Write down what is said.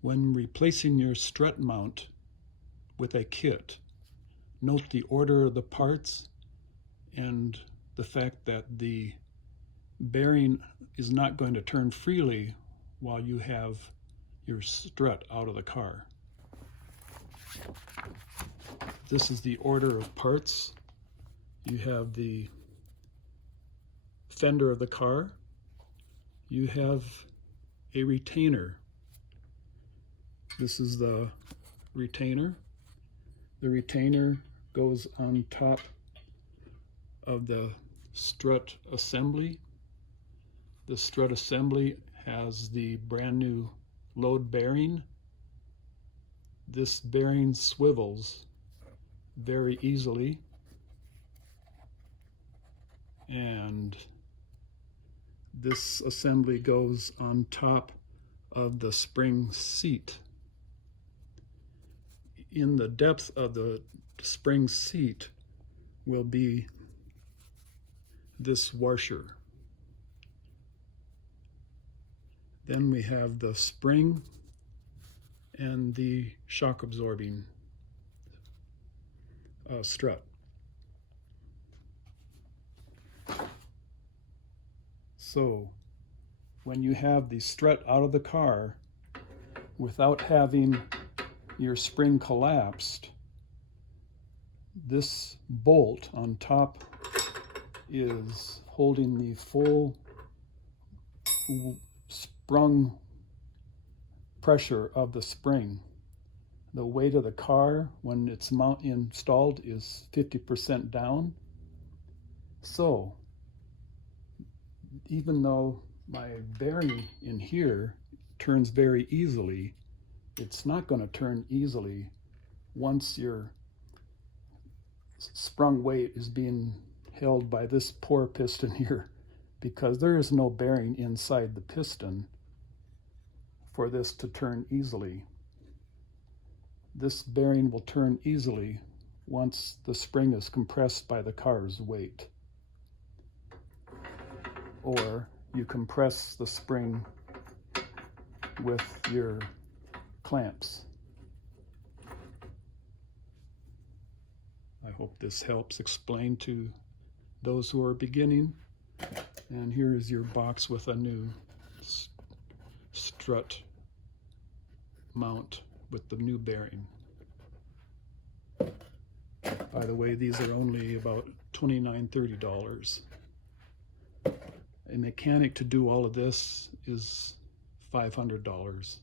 When replacing your strut mount with a kit, note the order of the parts and the fact that the bearing is not going to turn freely while you have your strut out of the car. This is the order of parts. You have the fender of the car. You have a retainer. This is the retainer. The retainer goes on top of the strut assembly. The strut assembly has the brand new load bearing. This bearing swivels very easily, and this assembly goes on top of the spring seat. In the depth of the spring seat will be this washer. Then we have the spring and the shock absorbing strut. So when you have the strut out of the car without having your spring collapsed, this bolt on top is holding the full sprung pressure of the spring. The weight of the car when it's installed is 50% down. So even though my bearing in here turns very easily, it's not going to turn easily once your sprung weight is being held by this poor piston here, because there is no bearing inside the piston for this to turn easily. This bearing will turn easily once the spring is compressed by the car's weight. Or you compress the spring with your clamps. I hope this helps explain to those who are beginning. And here is your box with a new strut mount with the new bearing. By the way, these are only about $29, $30. A mechanic to do all of this is $500.